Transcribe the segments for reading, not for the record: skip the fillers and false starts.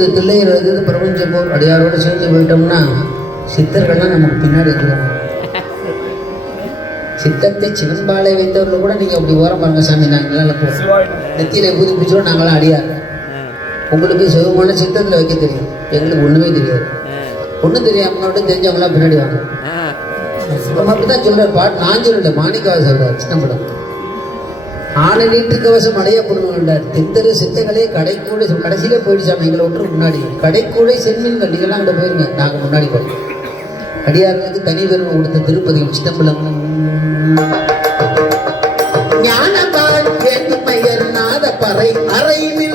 பிள்ளைகள் பிரபஞ்ச போர் அடியாரோடு சேர்ந்து போயிட்டோம்னா சித்தர்கள்லாம் நமக்கு பின்னாடி இருக்கிறோம். சித்தத்தை சிவன்பாலை வைத்தவர்கள் கூட நீங்கள் அப்படி ஓரம் பாருங்க சாமி, நாங்களாம் நெத்தியில ஊதி பிடிச்சோம், நாங்களாம் அடியார். உங்களுக்கு சிவமான சித்தத்தில் வைக்க தெரியும், எங்களுக்கு ஒன்றுமே தெரியாது. ஒன்றும் தெரியாம தெரிஞ்சவங்களாம் பின்னாடி வாங்க. நம்ம அப்படிதான் சொல்கிறார் பாட்டு, நான் சொல்லல, மாணிக்கவா சொல்கிறார் சின்ன படம். ஆணை நீட்டு கவசம் அடைய கொடுங்கண்டார் தெந்தரு சித்தங்களே கடைக்கூடை கடைசியிலே போயிடுச்சாம எங்களை ஒன்று முன்னாடி கடைக்கூடை சென்மீன்கள் நீங்கள்லாம் அங்கே போயிருங்க, நாங்கள் முன்னாடி போகிறோம். அடியார்களுக்கு தனி பெருமை கொடுத்த திருப்பதிகள் சித்தம்பலம். ஞானபால் வேண்டுமையர் நாத பறை அறைவில்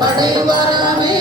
படை வராமே.